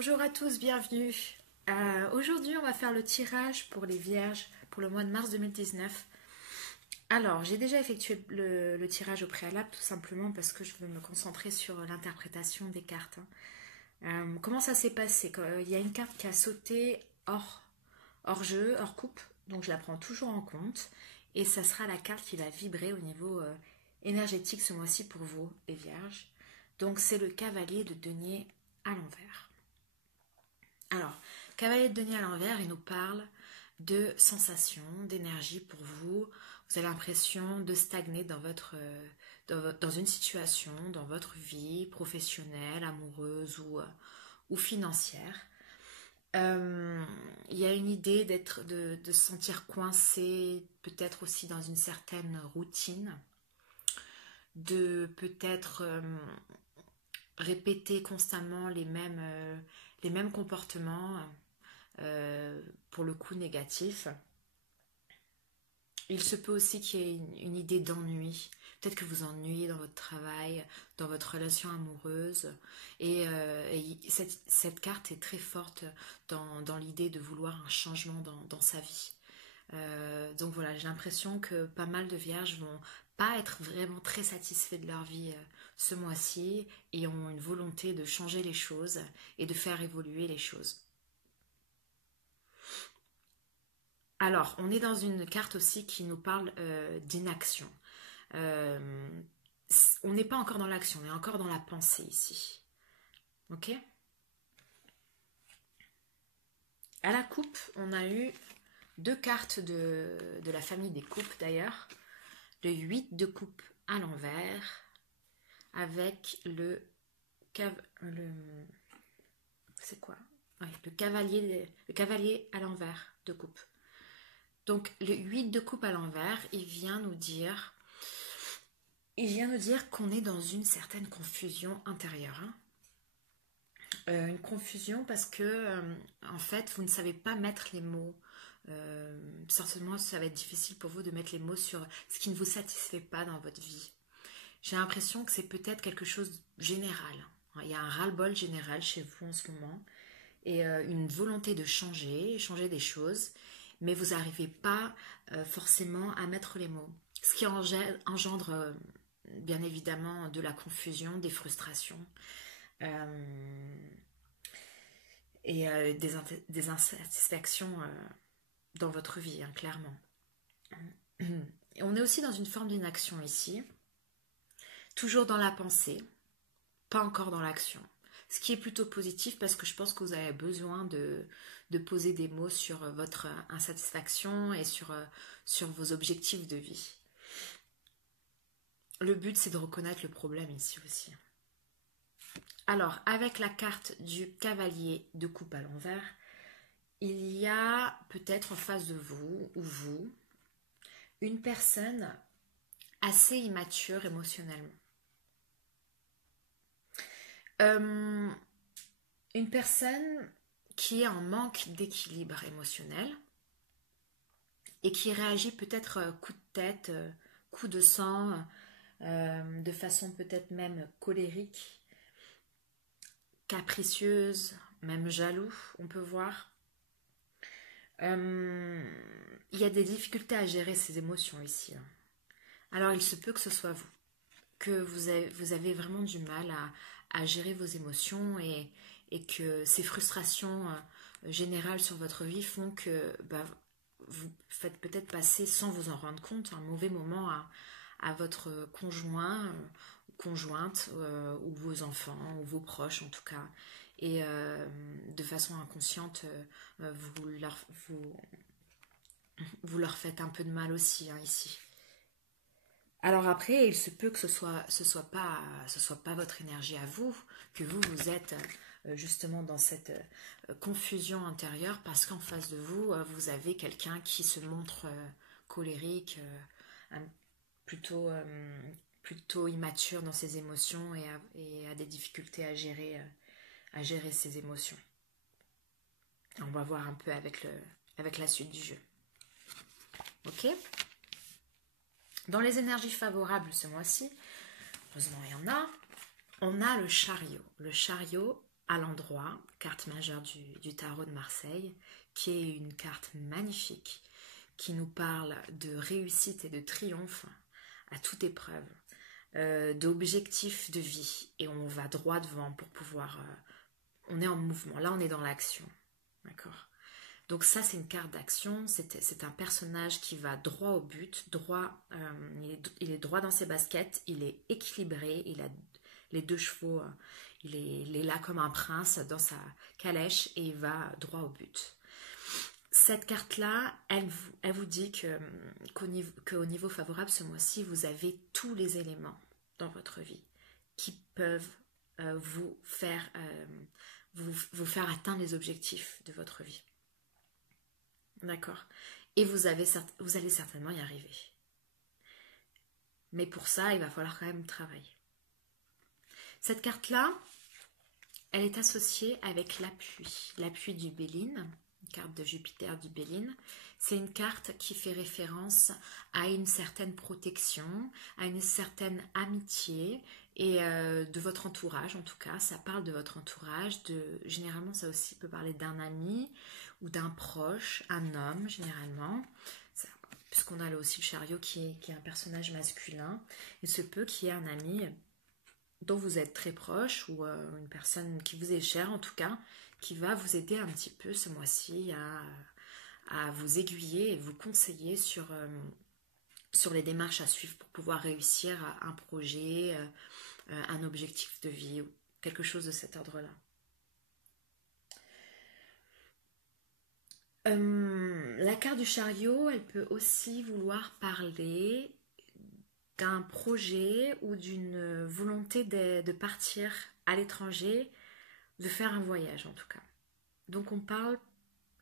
Bonjour à tous, bienvenue. Aujourd'hui, on va faire le tirage pour les vierges pour le mois de mars 2019. Alors, j'ai déjà effectué le tirage au préalable, tout simplement parce que je veux me concentrer sur l'interprétation des cartes. Comment ça s'est passé? Il y a une carte qui a sauté hors jeu, hors coupe, donc je la prends toujours en compte. Et ça sera la carte qui va vibrer au niveau énergétique ce mois-ci pour vous, les vierges. Donc, c'est le cavalier de denier à l'envers. Alors, cavalier de denier à l'envers, il nous parle de sensations, d'énergie pour vous. Vous avez l'impression de stagner dans une situation, dans votre vie professionnelle, amoureuse ou financière. Il y a une idée de se sentir coincé, peut-être aussi dans une certaine routine, de peut-être répéter constamment les mêmes comportements, pour le coup négatif. Il se peut aussi qu'il y ait une idée d'ennui. Peut-être que vous ennuyez dans votre travail, dans votre relation amoureuse. Et cette carte est très forte dans l'idée de vouloir un changement dans sa vie. Donc voilà, j'ai l'impression que pas mal de vierges vont pas être vraiment très satisfaits de leur vie ce mois-ci et ont une volonté de changer les choses et de faire évoluer les choses. Alors, on est dans une carte aussi qui nous parle d'inaction. Euh, on n'est pas encore dans l'action, on est encore dans la pensée ici. Ok? À la coupe, on a eu deux cartes de la famille des coupes d'ailleurs. Le 8 de coupe à l'envers avec le c'est quoi? Ouais, le cavalier à l'envers de coupe. Donc le 8 de coupe à l'envers, il vient nous dire qu'on est dans une certaine confusion intérieure. Hein. Une confusion parce que en fait vous ne savez pas mettre les mots. Certainement ça va être difficile pour vous de mettre les mots sur ce qui ne vous satisfait pas dans votre vie. J'ai l'impression que c'est peut-être quelque chose de général. Il y a un ras-le-bol général chez vous en ce moment et une volonté de changer des choses, mais vous n'arrivez pas forcément à mettre les mots. Ce qui engendre bien évidemment de la confusion, des frustrations et des insatisfactions dans votre vie, hein, clairement. Et on est aussi dans une forme d'inaction ici, toujours dans la pensée, pas encore dans l'action. Ce qui est plutôt positif parce que je pense que vous avez besoin de poser des mots sur votre insatisfaction et sur vos objectifs de vie. Le but, c'est de reconnaître le problème ici aussi. Alors, avec la carte du cavalier de coupe à l'envers, il y a peut-être en face de vous ou vous une personne assez immature émotionnellement. Une personne qui est en manque d'équilibre émotionnel et qui réagit peut-être coup de tête, coup de sang, de façon peut-être même colérique, capricieuse, même jaloux, on peut voir. Il y a des difficultés à gérer ces émotions ici. Alors il se peut que ce soit vous, que vous avez vraiment du mal à gérer vos émotions et que ces frustrations générales sur votre vie font que vous faites peut-être passer sans vous en rendre compte un mauvais moment à votre conjoint, conjointe ou vos enfants ou vos proches en tout cas. Et de façon inconsciente, vous leur faites un peu de mal aussi hein, ici. Alors après, il se peut que ce soit pas votre énergie à vous, que vous êtes justement dans cette confusion intérieure parce qu'en face de vous, vous avez quelqu'un qui se montre colérique, plutôt, plutôt immature dans ses émotions et a des difficultés à gérer ses émotions. On va voir un peu avec la suite du jeu. Ok ? Dans les énergies favorables ce mois-ci, heureusement il y en a, on a le chariot. Le chariot, à l'endroit, carte majeure du tarot de Marseille, qui est une carte magnifique, qui nous parle de réussite et de triomphe à toute épreuve, d'objectifs de vie. Et on va droit devant pour pouvoir... on est en mouvement, là on est dans l'action. D'accord ? Donc ça c'est une carte d'action, c'est un personnage qui va droit au but, il est droit dans ses baskets, il est équilibré, il a les deux chevaux, il est là comme un prince dans sa calèche et il va droit au but. Cette carte-là, elle vous dit qu'au niveau favorable ce mois-ci, vous avez tous les éléments dans votre vie qui peuvent vous faire atteindre les objectifs de votre vie. D'accord. Et vous allez certainement y arriver. Mais pour ça, il va falloir quand même travailler. Cette carte-là, elle est associée avec l'appui du Béline, une carte de Jupiter du Béline. C'est une carte qui fait référence à une certaine protection, à une certaine amitié et de votre entourage. En tout cas, ça parle de votre entourage. Généralement, ça aussi peut parler d'un ami ou d'un proche, un homme généralement. Puisqu'on a là aussi le chariot qui est un personnage masculin. Il se peut qu'il y ait un ami dont vous êtes très proche ou une personne qui vous est chère en tout cas, qui va vous aider un petit peu ce mois-ci à vous aiguiller et vous conseiller sur les démarches à suivre pour pouvoir réussir un projet, un objectif de vie ou quelque chose de cet ordre-là. La carte du chariot, elle peut aussi vouloir parler d'un projet ou d'une volonté de partir à l'étranger, de faire un voyage en tout cas. Donc on parle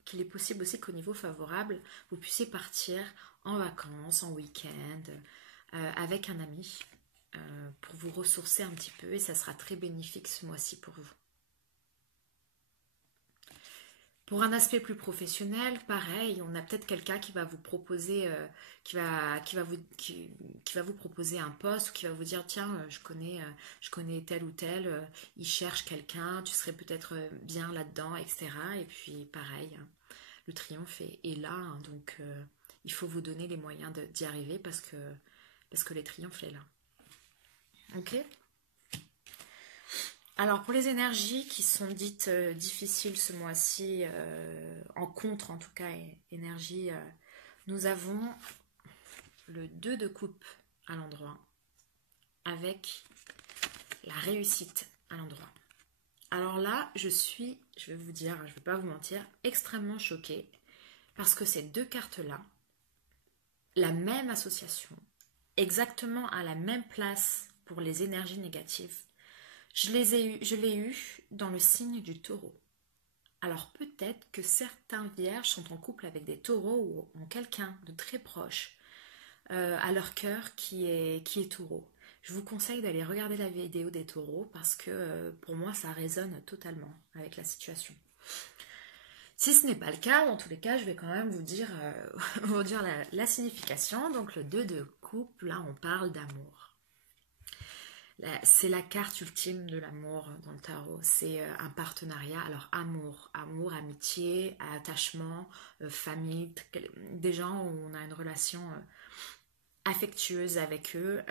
qu'il est possible aussi qu'au niveau favorable, vous puissiez partir en vacances, en week-end, avec un ami, pour vous ressourcer un petit peu et ça sera très bénéfique ce mois-ci pour vous. Pour un aspect plus professionnel, pareil, on a peut-être quelqu'un qui va vous proposer, qui va vous proposer un poste ou qui va vous dire tiens, je connais tel ou tel, il cherche quelqu'un, tu serais peut-être bien là-dedans, etc. Et puis pareil, le triomphe est là, hein, donc il faut vous donner les moyens d'y arriver parce que le triomphe est là. Ok ? Alors pour les énergies qui sont dites difficiles ce mois-ci, en contre en tout cas, énergie, nous avons le 2 de coupe à l'endroit avec la réussite à l'endroit. Alors là, je vais vous dire, je ne vais pas vous mentir, extrêmement choquée parce que ces deux cartes-là, la même association, exactement à la même place pour les énergies négatives, je l'ai eu dans le signe du taureau. Alors peut-être que certains vierges sont en couple avec des taureaux ou ont quelqu'un de très proche à leur cœur qui est taureau. Je vous conseille d'aller regarder la vidéo des taureaux parce que pour moi ça résonne totalement avec la situation. Si ce n'est pas le cas, dans tous les cas, je vais quand même vous dire, la signification. Donc le 2 de coupe, là on parle d'amour. C'est la carte ultime de l'amour dans le tarot. C'est un partenariat. Alors amour, amitié, attachement, famille, des gens où on a une relation affectueuse avec eux,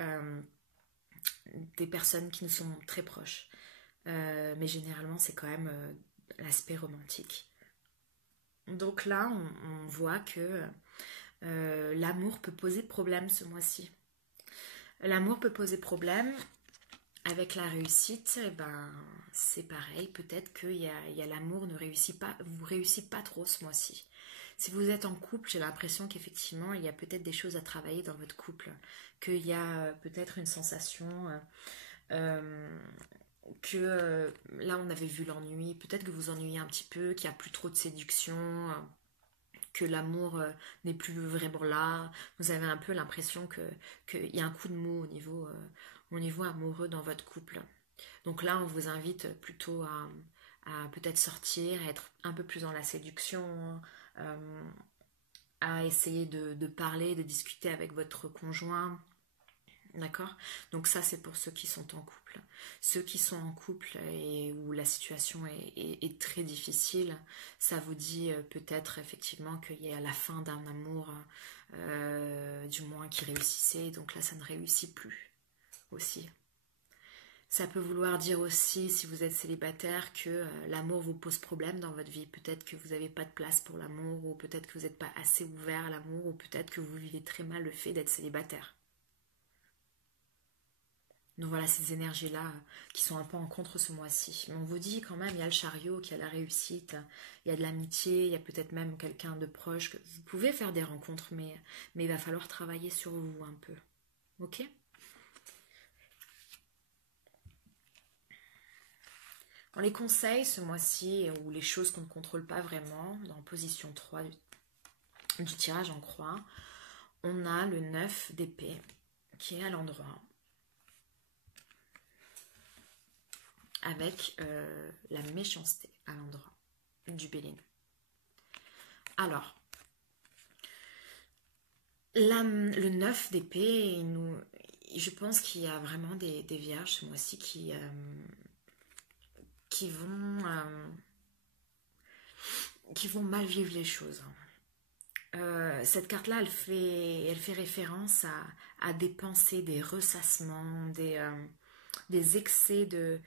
des personnes qui nous sont très proches. Mais généralement, c'est quand même l'aspect romantique. Donc là, on voit que l'amour peut poser problème ce mois-ci. L'amour peut poser problème. Avec la réussite, c'est pareil. Peut-être qu'il y a l'amour ne réussit pas, vous réussit pas trop ce mois-ci. Si vous êtes en couple, j'ai l'impression qu'effectivement, il y a peut-être des choses à travailler dans votre couple. Qu'il y a peut-être une sensation que là, on avait vu l'ennui. Peut-être que vous ennuyez un petit peu, qu'il n'y a plus trop de séduction, que l'amour n'est plus vraiment là. Vous avez un peu l'impression qu'il y a un coup de mou au niveau amoureux dans votre couple. Donc là, on vous invite plutôt à peut-être sortir, à être un peu plus dans la séduction, à essayer de parler, de discuter avec votre conjoint, D'accord? Donc ça, c'est pour ceux qui sont en couple. Ceux qui sont en couple et où la situation est très difficile, ça vous dit peut-être effectivement qu'il y a la fin d'un amour, du moins qui réussissait, donc là, ça ne réussit plus aussi. Ça peut vouloir dire aussi, si vous êtes célibataire, que l'amour vous pose problème dans votre vie. Peut-être que vous n'avez pas de place pour l'amour, ou peut-être que vous n'êtes pas assez ouvert à l'amour, ou peut-être que vous vivez très mal le fait d'être célibataire. Donc voilà ces énergies-là qui sont un peu en contre ce mois-ci. Mais on vous dit quand même, il y a le chariot, qu'il y a la réussite, il y a de l'amitié, il y a peut-être même quelqu'un de proche. Vous pouvez faire des rencontres, mais il va falloir travailler sur vous un peu. Ok? Dans les conseils ce mois-ci, ou les choses qu'on ne contrôle pas vraiment, dans position 3 du tirage en croix, on a le 9 d'épée qui est à l'endroit, avec la méchanceté à l'endroit du Béline. Alors, le 9 d'épée, je pense qu'il y a vraiment des vierges ce mois-ci qui vont mal vivre les choses. Cette carte-là, elle fait référence à des pensées, des ressassements, des excès de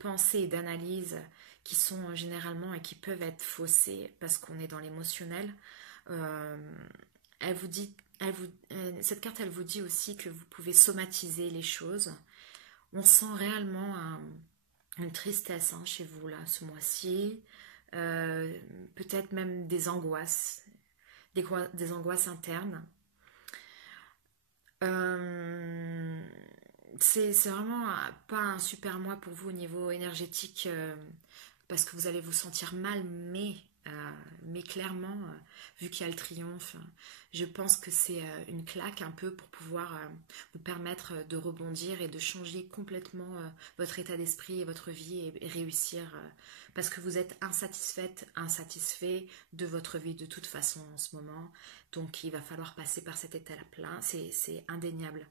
pensée et d'analyse qui sont généralement et qui peuvent être faussées parce qu'on est dans l'émotionnel. Elle vous dit, cette carte, elle vous dit aussi que vous pouvez somatiser les choses. On sent réellement une tristesse chez vous là ce mois-ci. Peut-être même des angoisses, des angoisses internes. C'est vraiment pas un super mois pour vous au niveau énergétique parce que vous allez vous sentir mal, mais clairement, vu qu'il y a le triomphe, je pense que c'est une claque un peu pour pouvoir vous permettre de rebondir et de changer complètement votre état d'esprit et votre vie et réussir parce que vous êtes insatisfait de votre vie de toute façon en ce moment. Donc il va falloir passer par cet état-là, c'est indéniable.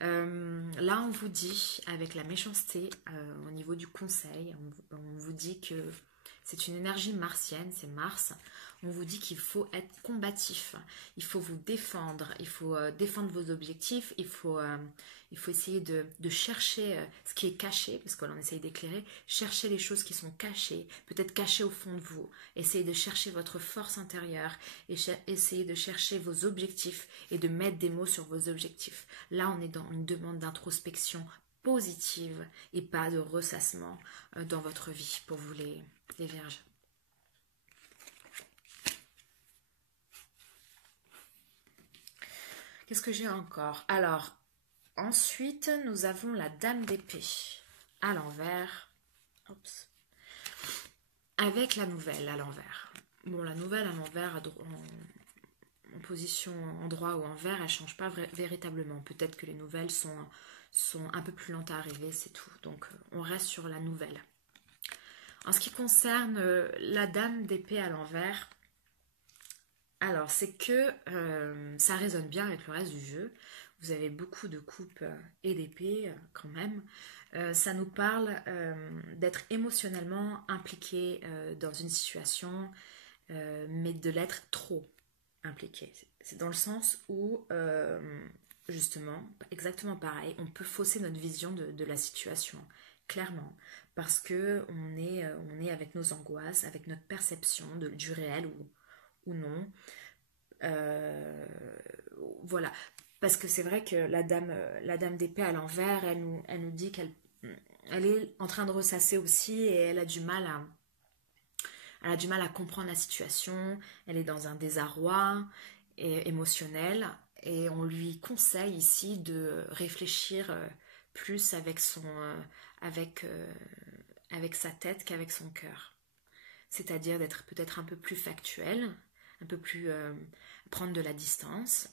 Là, on vous dit, avec la méchanceté, au niveau du conseil, on vous dit que c'est une énergie martienne, c'est Mars. On vous dit qu'il faut être combatif, il faut vous défendre, il faut défendre vos objectifs, il faut essayer de chercher ce qui est caché, parce que l'on essaye d'éclairer, chercher les choses qui sont cachées, peut-être cachées au fond de vous. Essayez de chercher votre force intérieure et essayez de chercher vos objectifs et de mettre des mots sur vos objectifs. Là, on est dans une demande d'introspection positive et pas de ressassement dans votre vie pour vous les vierges. Qu'est-ce que j'ai encore? Alors, ensuite, nous avons la dame d'épée à l'envers. Oups. Avec la nouvelle à l'envers. Bon, la nouvelle à l'envers, en position endroit ou envers, elle ne change pas véritablement. Peut-être que les nouvelles sont un peu plus lentes à arriver, c'est tout. Donc, on reste sur la nouvelle. En ce qui concerne la dame d'épée à l'envers, alors c'est que ça résonne bien avec le reste du jeu. Vous avez beaucoup de coupes et d'épées quand même. Ça nous parle d'être émotionnellement impliqué dans une situation, mais de l'être trop impliqué. C'est dans le sens où, justement, exactement pareil, on peut fausser notre vision de la situation, clairement, parce que on est avec nos angoisses, avec notre perception du réel ou non. Voilà, parce que c'est vrai que la dame d'épée à l'envers, elle nous dit elle est en train de ressasser aussi et elle a du mal à comprendre la situation. Elle est dans un désarroi émotionnel et on lui conseille ici de réfléchir plus avec sa tête qu'avec son cœur. C'est-à-dire d'être peut-être un peu plus factuel, un peu plus prendre de la distance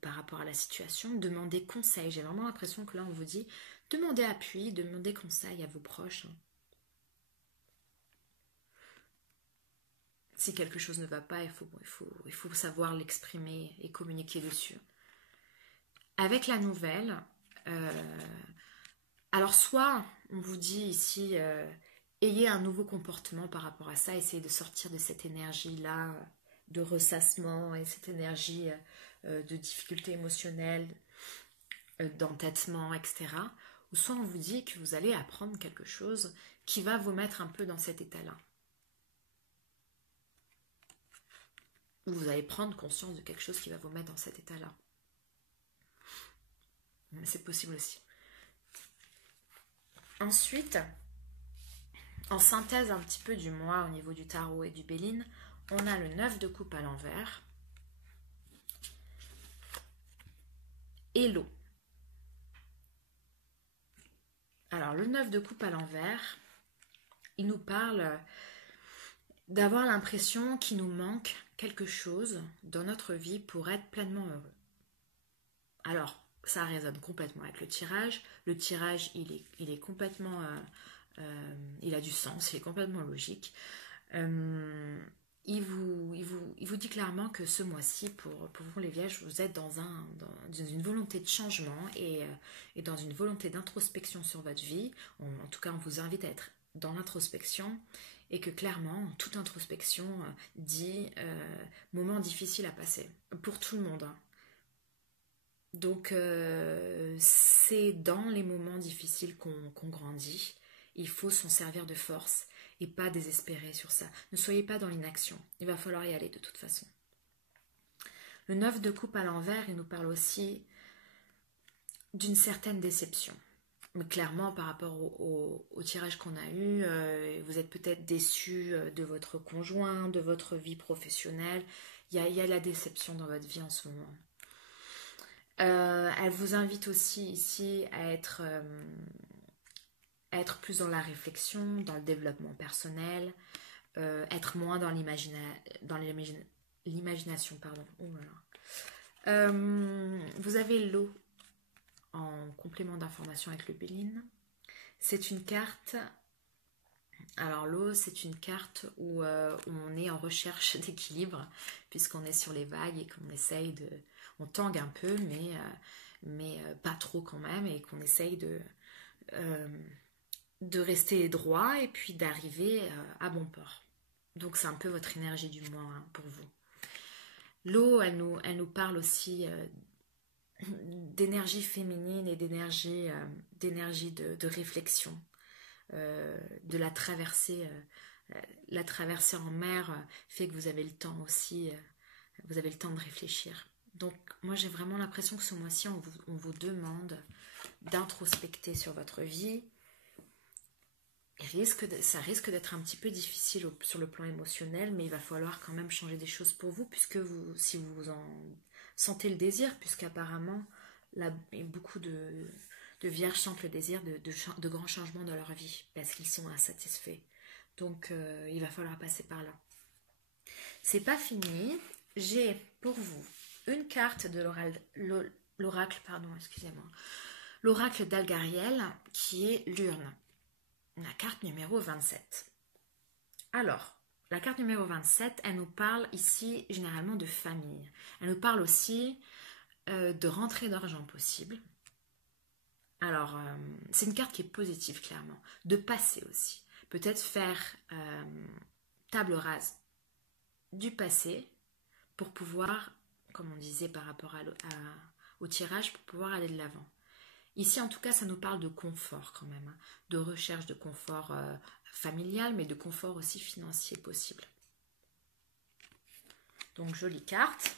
par rapport à la situation, demander conseil. J'ai vraiment l'impression que là on vous dit demandez appui, demandez conseil à vos proches. Si quelque chose ne va pas, il faut savoir l'exprimer et communiquer dessus. avec la nouvelle, alors soit on vous dit ici, ayez un nouveau comportement par rapport à ça, essayez de sortir de cette énergie-là, de ressassement et cette énergie de difficulté émotionnelle, d'entêtement, etc. Ou soit on vous dit que vous allez apprendre quelque chose qui va vous mettre un peu dans cet état-là. Ou vous allez prendre conscience de quelque chose qui va vous mettre dans cet état-là. C'est possible aussi. Ensuite, en synthèse un petit peu du mois au niveau du tarot et du Béline, on a le 9 de coupe à l'envers et l'eau. Alors, le 9 de coupe à l'envers, il nous parle d'avoir l'impression qu'il nous manque quelque chose dans notre vie pour être pleinement heureux. Alors, ça résonne complètement avec le tirage. Le tirage, il est complètement... il a du sens, il est complètement logique. Il vous dit clairement que ce mois-ci, pour vous les Vierges, vous êtes dans une volonté de changement et dans une volonté d'introspection sur votre vie. En tout cas, on vous invite à être dans l'introspection et que clairement, toute introspection dit moment difficile à passer pour tout le monde. Hein. Donc, c'est dans les moments difficiles qu'on grandit. Il faut s'en servir de force et pas désespérer sur ça. Ne soyez pas dans l'inaction. Il va falloir y aller de toute façon. Le 9 de coupe à l'envers, il nous parle aussi d'une certaine déception. Mais clairement, par rapport au tirage qu'on a eu, vous êtes peut-être déçu de votre conjoint, de votre vie professionnelle. Il y a la déception dans votre vie en ce moment. Elle vous invite aussi ici à être plus dans la réflexion, dans le développement personnel, être moins dans l'imagination. Pardon. Oh là là. Vous avez l'eau en complément d'information avec le Béline. C'est une carte. Alors l'eau, c'est une carte où on est en recherche d'équilibre, puisqu'on est sur les vagues et qu'on essaye de... On tangue un peu, mais pas trop quand même, et qu'on essaye de rester droit et puis d'arriver à bon port. Donc c'est un peu votre énergie du mois hein, pour vous. L'eau, elle nous parle aussi d'énergie féminine et d'énergie de réflexion, de la traversée. La traversée en mer fait que vous avez le temps aussi, vous avez le temps de réfléchir. Donc moi j'ai vraiment l'impression que ce mois-ci on vous demande d'introspecter sur votre vie. Ça risque d'être un petit peu difficile sur le plan émotionnel, mais il va falloir quand même changer des choses pour vous, puisque si vous en sentez le désir, puisqu'apparemment beaucoup de vierges sentent le désir de grands changements dans leur vie, parce qu'ils sont insatisfaits. Donc il va falloir passer par là. C'est pas fini. J'ai pour vous une carte de l'oracle, l'oracle d'Algariel, qui est l'urne. La carte numéro 27. Alors, la carte numéro 27, elle nous parle ici généralement de famille. Elle nous parle aussi de rentrée d'argent possible. Alors, c'est une carte qui est positive, clairement. De passé aussi. Peut-être faire table rase du passé pour pouvoir, comme on disait par rapport au tirage, pour pouvoir aller de l'avant. Ici, en tout cas, ça nous parle de confort quand même, hein, de recherche de confort familial, mais de confort aussi financier possible. Donc, jolie carte.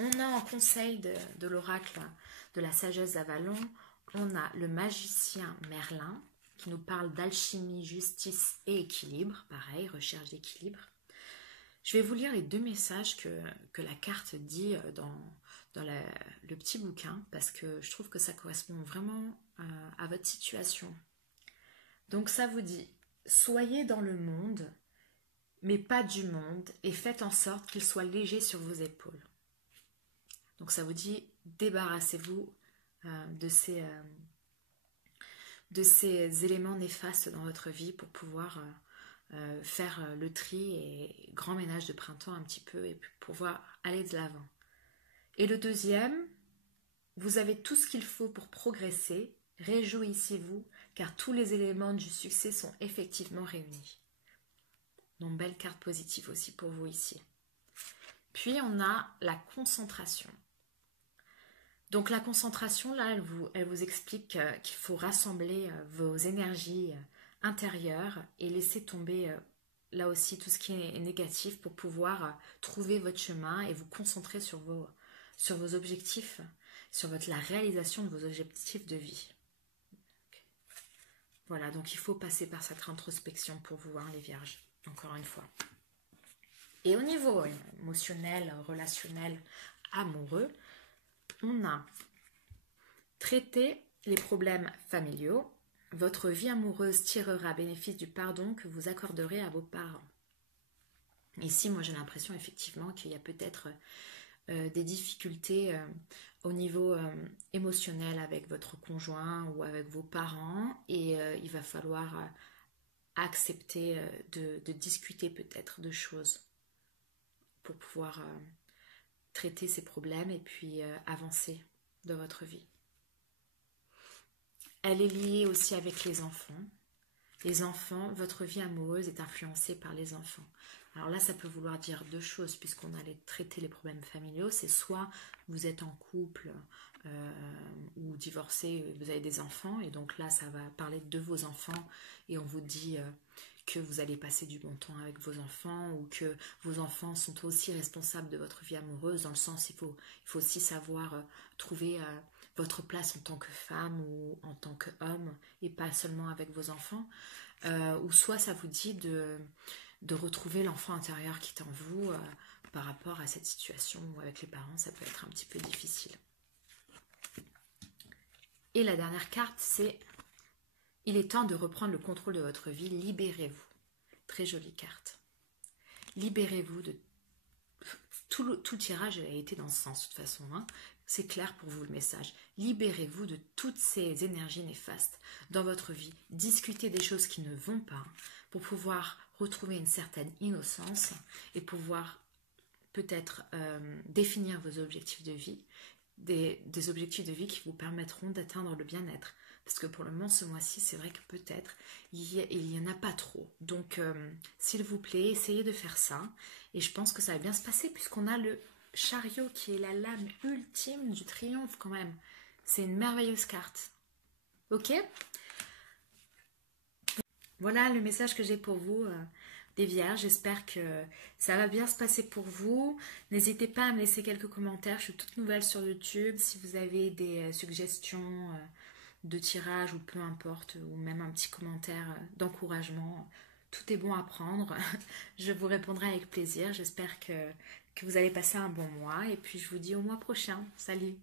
On a en conseil de l'oracle de la sagesse d'Avalon, on a le magicien Merlin, qui nous parle d'alchimie, justice et équilibre. Pareil, recherche d'équilibre. Je vais vous lire les deux messages que la carte dit dans le petit bouquin, parce que je trouve que ça correspond vraiment à votre situation. Donc ça vous dit, soyez dans le monde, mais pas du monde, et faites en sorte qu'il soit léger sur vos épaules. Donc ça vous dit, débarrassez-vous de ces éléments néfastes dans votre vie pour pouvoir faire le tri et grand ménage de printemps un petit peu et pouvoir aller de l'avant. Et le deuxième, Vous avez tout ce qu'il faut pour progresser. Réjouissez-vous, car tous les éléments du succès sont effectivement réunis. Donc, belle carte positive aussi pour vous ici. Puis, on a la concentration. Donc, la concentration, là, elle vous explique qu'il faut rassembler vos énergies intérieures et laisser tomber là aussi tout ce qui est négatif pour pouvoir trouver votre chemin et vous concentrer sur vos objectifs, sur la réalisation de vos objectifs de vie. Voilà, donc il faut passer par cette introspection pour vous, hein, les vierges, encore une fois. Et au niveau émotionnel, relationnel, amoureux, on a traité les problèmes familiaux. Votre vie amoureuse tirera bénéfice du pardon que vous accorderez à vos parents. Ici, moi j'ai l'impression effectivement qu'il y a peut-être des difficultés au niveau émotionnel avec votre conjoint ou avec vos parents et il va falloir accepter de discuter peut-être de choses pour pouvoir traiter ces problèmes et puis avancer dans votre vie. Elle est liée aussi avec les enfants. Les enfants, votre vie amoureuse est influencée par les enfants. Alors là, ça peut vouloir dire deux choses, puisqu'on allait traiter les problèmes familiaux. C'est soit vous êtes en couple ou divorcé, vous avez des enfants, et donc là, ça va parler de vos enfants, et on vous dit que vous allez passer du bon temps avec vos enfants, ou que vos enfants sont aussi responsables de votre vie amoureuse, dans le sens, il faut aussi savoir trouver votre place en tant que femme ou en tant qu'homme, et pas seulement avec vos enfants. Ou soit ça vous dit de retrouver l'enfant intérieur qui est en vous par rapport à cette situation où avec les parents ça peut être un petit peu difficile. Et la dernière carte, c'est il est temps de reprendre le contrôle de votre vie, libérez-vous. Très jolie carte. Libérez-vous de tout le tirage a été dans ce sens de toute façon, hein. C'est clair pour vous le message. Libérez-vous de toutes ces énergies néfastes dans votre vie. Discutez des choses qui ne vont pas pour pouvoir retrouver une certaine innocence et pouvoir peut-être définir vos objectifs de vie, des objectifs de vie qui vous permettront d'atteindre le bien-être. Parce que pour le moment, ce mois-ci, c'est vrai que peut-être il n'y en a pas trop. Donc, s'il vous plaît, essayez de faire ça. Et je pense que ça va bien se passer puisqu'on a le chariot qui est la lame ultime du triomphe quand même. C'est une merveilleuse carte. Ok ? Voilà le message que j'ai pour vous, des vierges. J'espère que ça va bien se passer pour vous. N'hésitez pas à me laisser quelques commentaires. Je suis toute nouvelle sur YouTube. Si vous avez des suggestions de tirage ou peu importe, ou même un petit commentaire d'encouragement, tout est bon à prendre. Je vous répondrai avec plaisir. J'espère que vous allez passer un bon mois. Et puis je vous dis au mois prochain. Salut!